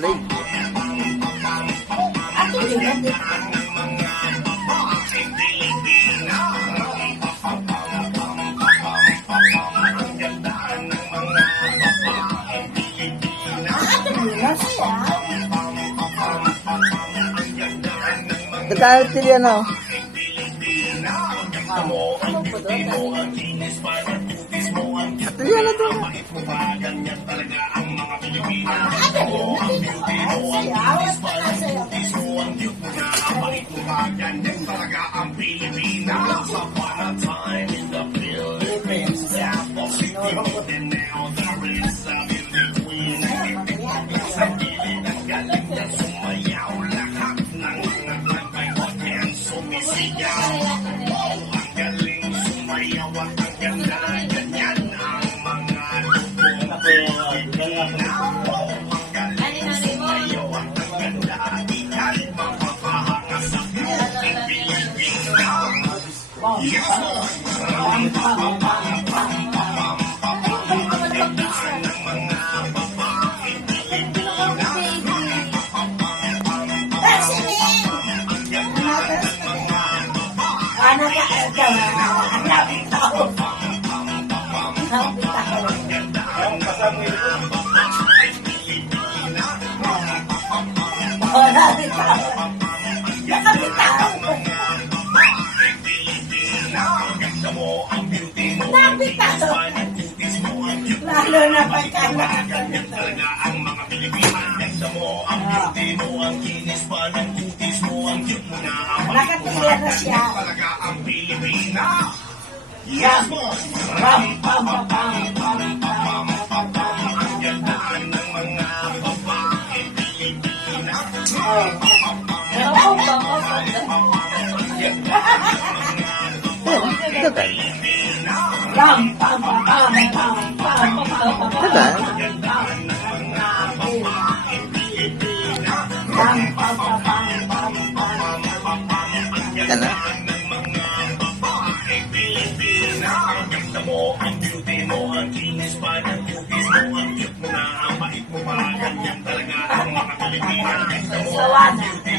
play. Dahil sila ano? Ito yan na doon. Lalo na pagkakaroon talaga ang mga Pilipina. Ganda mo, ang beauty mo, ang kinis pa ng kutis mo, ang cute mo na. nakatira na siya. Talaga ang Pilipina. Yan. Ram, pam, pam, pam, pam, pam. Ang gandaan ng mga babae Pilipina. Ram, pam, pam, pam, pam, pam, Diba? Ram, pam, pam, pam, pam, Yan na. Ganda mo, ang beauty mo, ang kinis pa ng kutis mo, ang cute mo na, ang bait mo pa. Ganyan talaga ang mga Pilipina. Ganda mo, ang beauty